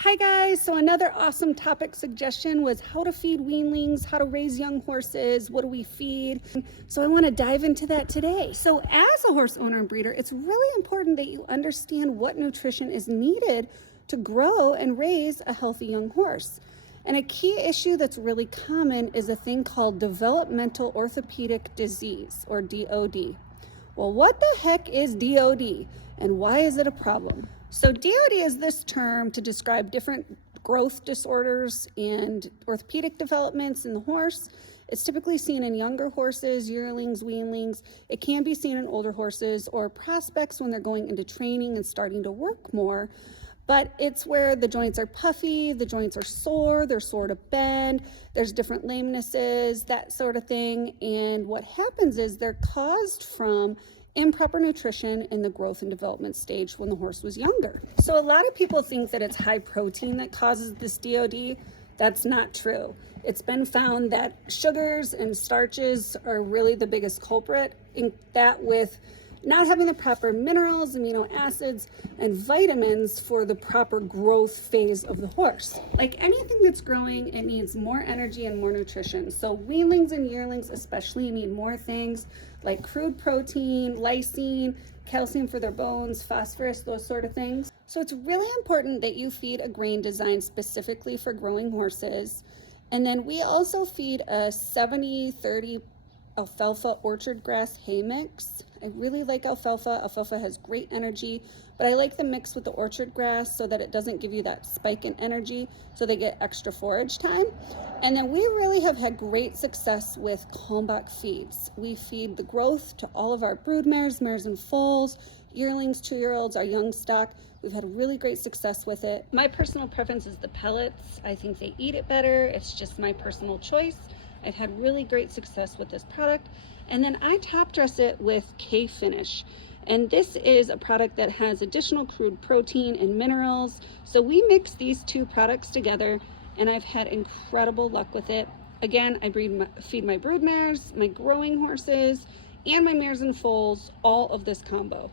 Hi guys, so another awesome topic suggestion was how to feed weanlings, how to raise young horses, what do we feed? So I want to dive into that today. So as a horse owner and breeder, it's really important that you understand what nutrition is needed to grow and raise a healthy young horse. And a key issue that's really common is a thing called developmental orthopedic disease, or DOD. Well, what the heck is DOD and why is it a problem? So DOD is this term to describe different growth disorders and orthopedic developments in the horse. It's typically seen in younger horses, yearlings, weanlings. It can be seen in older horses or prospects when they're going into training and starting to work more. But it's where the joints are puffy, the joints are sore, they're sore to bend, there's different lamenesses, that sort of thing. And what happens is they're caused from improper nutrition in the growth and development stage when the horse was younger. So a lot of people think that it's high protein that causes this DOD. That's not true. It's been found that sugars and starches are really the biggest culprit, in that with not having the proper minerals, amino acids, and vitamins for the proper growth phase of the horse. Like anything that's growing, it needs more energy and more nutrition. So weanlings and yearlings especially need more things like crude protein, lysine, calcium for their bones, phosphorus, those sort of things. So it's really important that you feed a grain designed specifically for growing horses. And then we also feed a 70-30 alfalfa orchard grass hay mix. I really like alfalfa. Alfalfa has great energy, but I like the mix with the orchard grass so that it doesn't give you that spike in energy, so they get extra forage time. And then we really have had great success with Kalmbach feeds. We feed the growth to all of our brood mares, mares and foals, yearlings, 2-year-olds, our young stock. We've had really great success with it. My personal preference is the pellets. I think they eat it better. It's just my personal choice. I've had really great success with this product. And then I top dress it with K-Finish. And this is a product that has additional crude protein and minerals. So we mix these two products together and I've had incredible luck with it. Again, I feed my brood mares, my growing horses, and my mares and foals, all of this combo.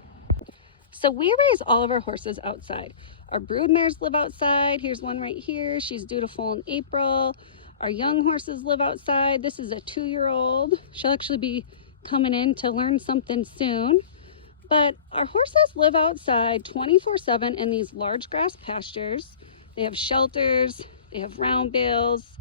So we raise all of our horses outside. Our brood mares live outside. Here's one right here. She's due to foal in April. Our young horses live outside. This is a 2-year-old. She'll actually be coming in to learn something soon. But our horses live outside 24/7 in these large grass pastures. They have shelters, they have round bales.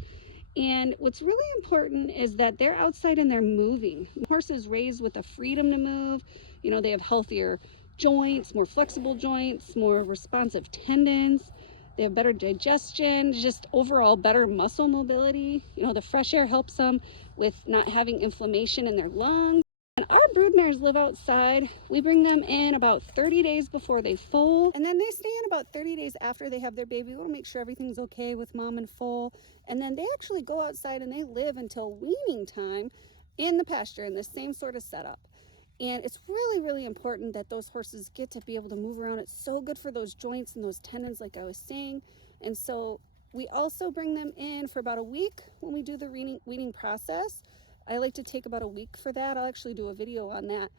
And what's really important is that they're outside and they're moving. Horses raised with the freedom to move. You know, they have healthier joints, more flexible joints, more responsive tendons. They have better digestion, just overall better muscle mobility. You know, the fresh air helps them with not having inflammation in their lungs. And our brood mares live outside. We bring them in about 30 days before they foal. And then they stay in about 30 days after they have their baby. We want to make sure everything's okay with mom and foal. And then they actually go outside and they live until weaning time in the pasture in the same sort of setup. And it's really, really important that those horses get to be able to move around. It's so good for those joints and those tendons, like I was saying. And so we also bring them in for about a week when we do the weaning process. I like to take about a week for that. I'll actually do a video on that.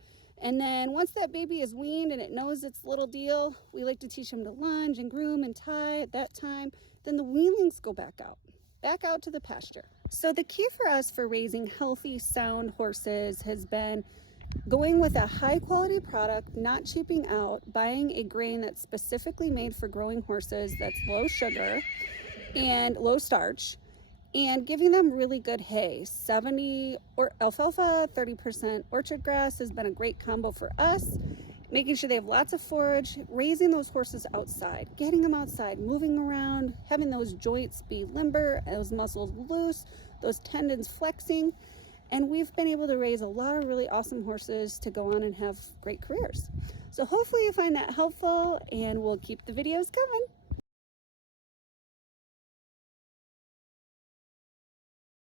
And then once that baby is weaned and it knows its little deal, we like to teach them to lunge and groom and tie at that time. Then the weanlings go back out to the pasture. So the key for us for raising healthy, sound horses has been going with a high quality product, not cheaping out, buying a grain that's specifically made for growing horses that's low sugar and low starch, and giving them really good hay. 70 or alfalfa, 30% orchard grass has been a great combo for us. Making sure they have lots of forage, raising those horses outside, getting them outside, moving around, having those joints be limber, those muscles loose, those tendons flexing. And we've been able to raise a lot of really awesome horses to go on and have great careers. So hopefully you find that helpful, and we'll keep the videos coming.